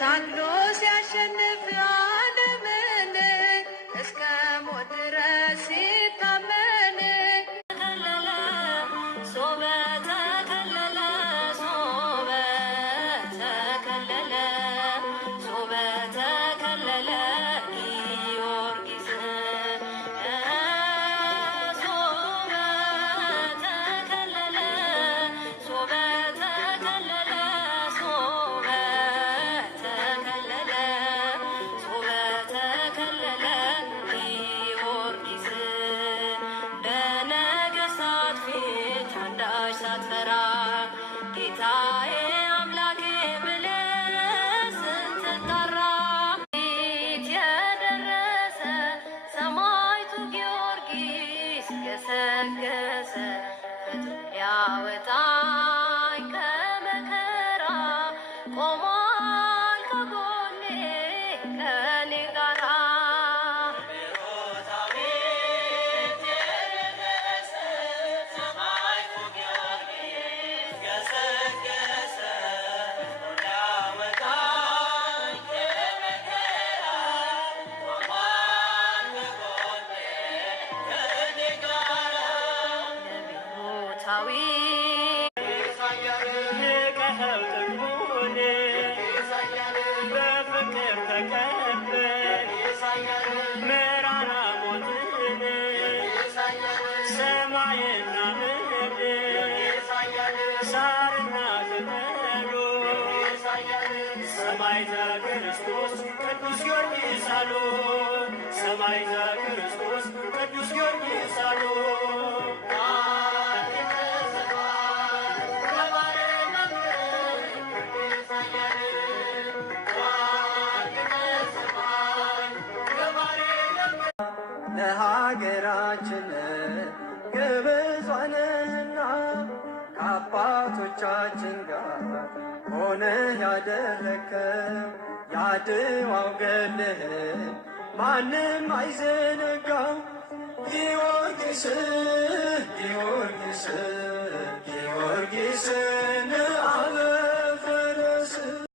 ታግሎ ሲያሸንፍ ዓለምን እስከ ሞት ድረስ ሲታመን ተከለለ ሶበ ተከለለ ሶበ ተከለለ ሶበ ተከለለ ጊዮርጊስ ሶበ ተከለለ ሶበ ተከለለ ሶበ ተከለለ ሶበ ተከለለ ጊዮርጊስ በነገሥታት ፊት አንዳች ሳትፈራ ጌታዬ አምላኬ ብለህ ስትጠራ ፊት የደረሰ ሰማዕቱ ጊዮርጊስ ገሰገሰ ፍጥሞ ሊያወጣኝ ከመከራ ቆሟል ከጎኔ ከኔ ጋራ ታዊ ንቀኸው ጥቅሙን በፍቅር ተቀበል መራራ ሞትን ሰማይና ምድር ሳርና ቅጠሉ ሰማዕተ ክርስቶስ ቅዱስ ጊዮርጊስ አሉ ሰማዕተ ክርስቶስ ቅዱስ ጊዮርጊስ አሉ ለሀገራችን ግብዟንና ከአባቶቻችን ጋር ሆነ ያደረከው ያድዋው ገድልህን ማንም አይዘነጋው ጊዮርጊስ ጊዮርጊስ ጊዮርጊስን